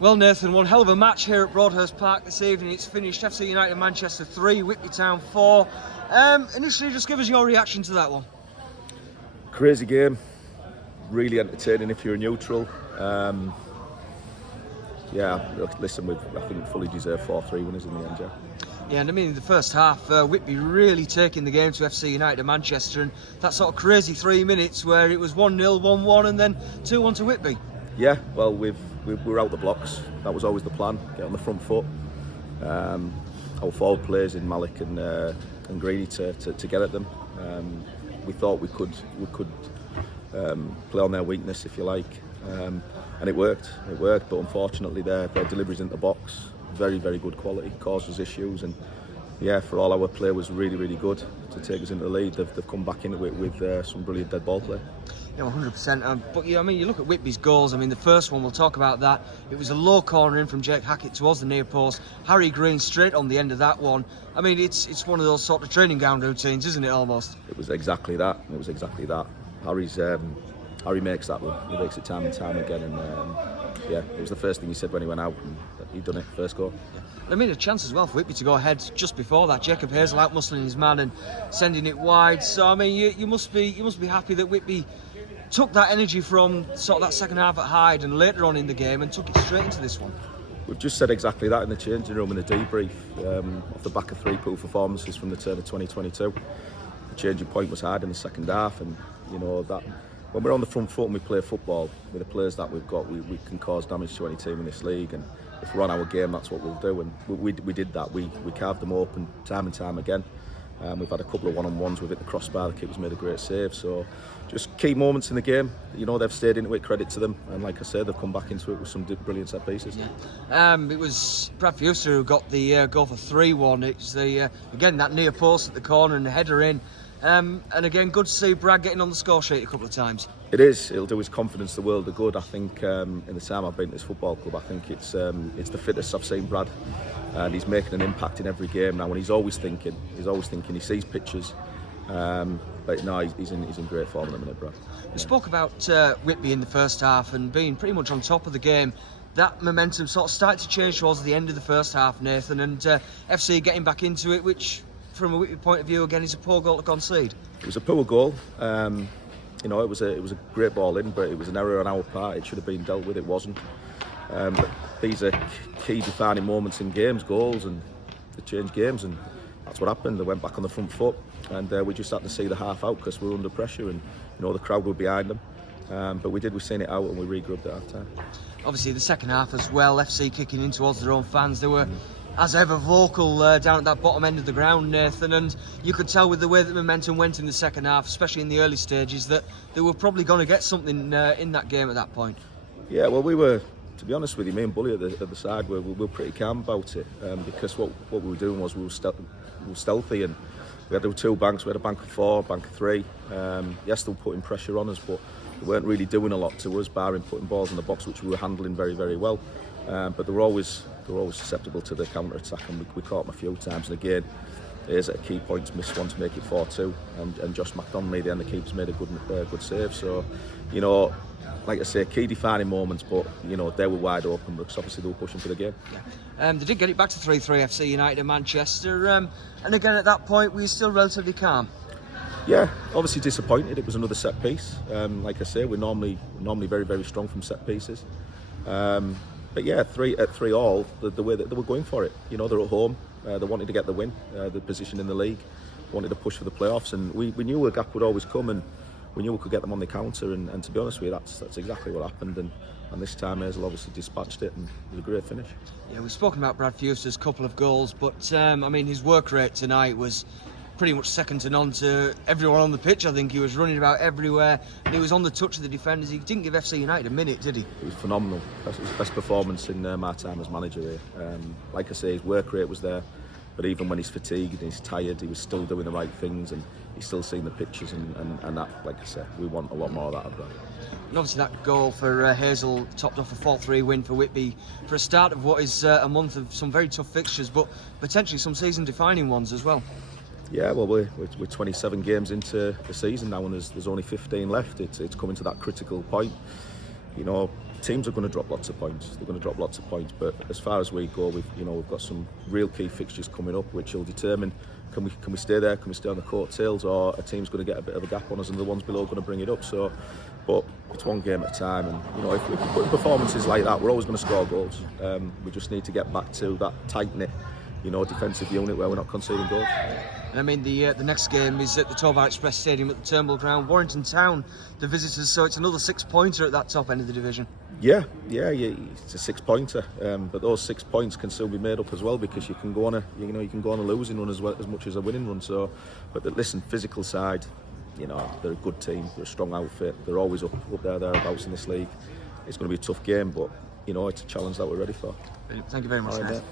Well, Nathan, one hell of a match here at Broadhurst Park this evening. It's finished FC United Manchester 3, Whitby Town 4. Initially, just give us your reaction to that one. Crazy game, really entertaining if you're a neutral. Yeah, listen, I think we fully deserved 4-3 winners in the end, yeah. Yeah, and I mean, in the first half, Whitby really taking the game to FC United Manchester, and that sort of crazy 3 minutes where it was 1-0, 1-1, and then 2-1 to Whitby. Yeah, well, we were out the blocks. That was always the plan, get on the front foot. Our forward players in Malik and Greedy to get at them. We thought we could play on their weakness, if you like, and it worked. But unfortunately, their deliveries into the box, very good quality, caused us issues. And yeah, for all our play was really good to take us into the lead. They've come back into it with some brilliant dead ball play. Yeah, 100%. But yeah, I mean, you look at Whitby's goals. I mean, the first one, we'll talk about that. It was a low corner in from Jake Hackett towards the near post. Harry Green straight on the end of that one. I mean, it's one of those sort of training ground routines, isn't it? Almost. It was exactly that. Harry makes that one. He makes it time and time again. And yeah, it was the first thing he said when he went out, and he'd done it. First goal. Yeah. I mean, a chance as well for Whitby to go ahead just before that. Jacob Hazel out muscling his man and sending it wide. So I mean, you must be happy that Whitby took that energy from sort of that second half at Hyde and later on in the game and took it straight into this one. We've just said exactly that in the changing room in the debrief, off the back of 3 poor performances from the turn of 2022. The changing point was Hyde in the second half, and you know that when we're on the front foot and we play football with the players that we've got, we can cause damage to any team in this league. And if we're on our game, that's what we'll do. And we did that. We carved them open time and time again. We've had a couple of one-on-ones. We've hit the crossbar. The keeper's made a great save. So just key moments in the game. You know, they've stayed into it. Credit to them. And like I said, they've come back into it with some brilliant set pieces. Yeah. It was Brad Fuster who got the goal for 3-1. It's again that near post at the corner and the header in. And again, good to see Brad getting on the score sheet a couple of times. It is. It'll do his confidence the world of good. I think in the time I've been to this football club, I think it's the fittest I've seen Brad, and he's making an impact in every game now. And he's always thinking. He sees pictures, but no, he's in great form at the minute, Brad. We spoke about Whitby in the first half and being pretty much on top of the game. That momentum sort of started to change towards the end of the first half, Nathan, and FC getting back into it, which, from a Whitby point of view, again, is a poor goal to concede. It was a poor goal. You know, it was a great ball in, but it was an error on our part. It should have been dealt with. It wasn't. But these are key defining moments in games, goals, and they change games, and that's what happened. They went back on the front foot, and we just had to see the half out because we were under pressure, and you know the crowd were behind them. But we've seen it out, and we regrouped at half time. Obviously, the second half as well. FC kicking in towards their own fans. They were, as ever, vocal down at that bottom end of the ground, Nathan, and you could tell with the way that momentum went in the second half, especially in the early stages, that they were probably going to get something in that game at that point. Yeah, well, we were, to be honest with you, me and Bully at the side, we were pretty calm about it, because what we were doing was we were stealthy, and we had 2 banks. We had a bank of 4, bank of 3. Yes, they were putting pressure on us, but they weren't really doing a lot to us, barring putting balls in the box, which we were handling very well. But they were always susceptible to the counter attack, and we caught them a few times. And again, here's at a key point, missed one to make it 4-2, and Josh McDonald and the keeper's made a good save. So, you know, like I say, key defining moments, but you know they were wide open because obviously they were pushing for the game. Yeah. They did get it back to 3-3 FC United in Manchester, and again at that point we were still relatively calm. Yeah, obviously disappointed. It was another set piece. Like I say, we're normally very strong from set pieces. But yeah, 3-3 the way that they were going for it. You know, they're at home. They wanted to get the win, the position in the league, wanted to push for the playoffs, and we knew a gap would always come, and we knew we could get them on the counter. And to be honest with you, that's exactly what happened. And this time Hazel obviously dispatched it, and it was a great finish. Yeah, we've spoken about Brad Fuster's couple of goals, but I mean his work rate tonight was pretty much second to none to everyone on the pitch. I think he was running about everywhere, and he was on the touch of the defenders. He didn't give FC United a minute, did he? It was phenomenal. It was his best performance in my time as manager here. Like I say, his work rate was there, but even when he's fatigued and he's tired, he was still doing the right things, and he's still seeing the pictures, and that, like I said, we want a lot more of that of Brad. And obviously that goal for Hazel topped off a 4-3 win for Whitby for a start of what is a month of some very tough fixtures, but potentially some season-defining ones as well. Yeah, well, we're 27 games into the season now, and there's only 15 left. It's coming to that critical point. You know, teams are going to drop lots of points. They're going to drop lots of points. But as far as we go, we've got some real key fixtures coming up, which will determine can we stay there, can we stay on the coattails, or a team's going to get a bit of a gap on us, and the ones below are going to bring it up. So, but it's one game at a time, and if we put performances like that, we're always going to score goals. We just need to get back to that tight knit, defensive unit where we're not conceding goals. And I mean, the next game is at the 12 Hour Express Stadium at the Turnbull Ground. Warrington Town, the visitors, so it's another 6-pointer at that top end of the division. Yeah, it's a 6-pointer, but those 6 points can still be made up as well, because you can go on a losing run as much as a winning run. So, but listen, physical side, they're a good team, they're a strong outfit, they're always up there thereabouts in this league. It's going to be a tough game, but it's a challenge that we're ready for. Thank you very much, Nathan.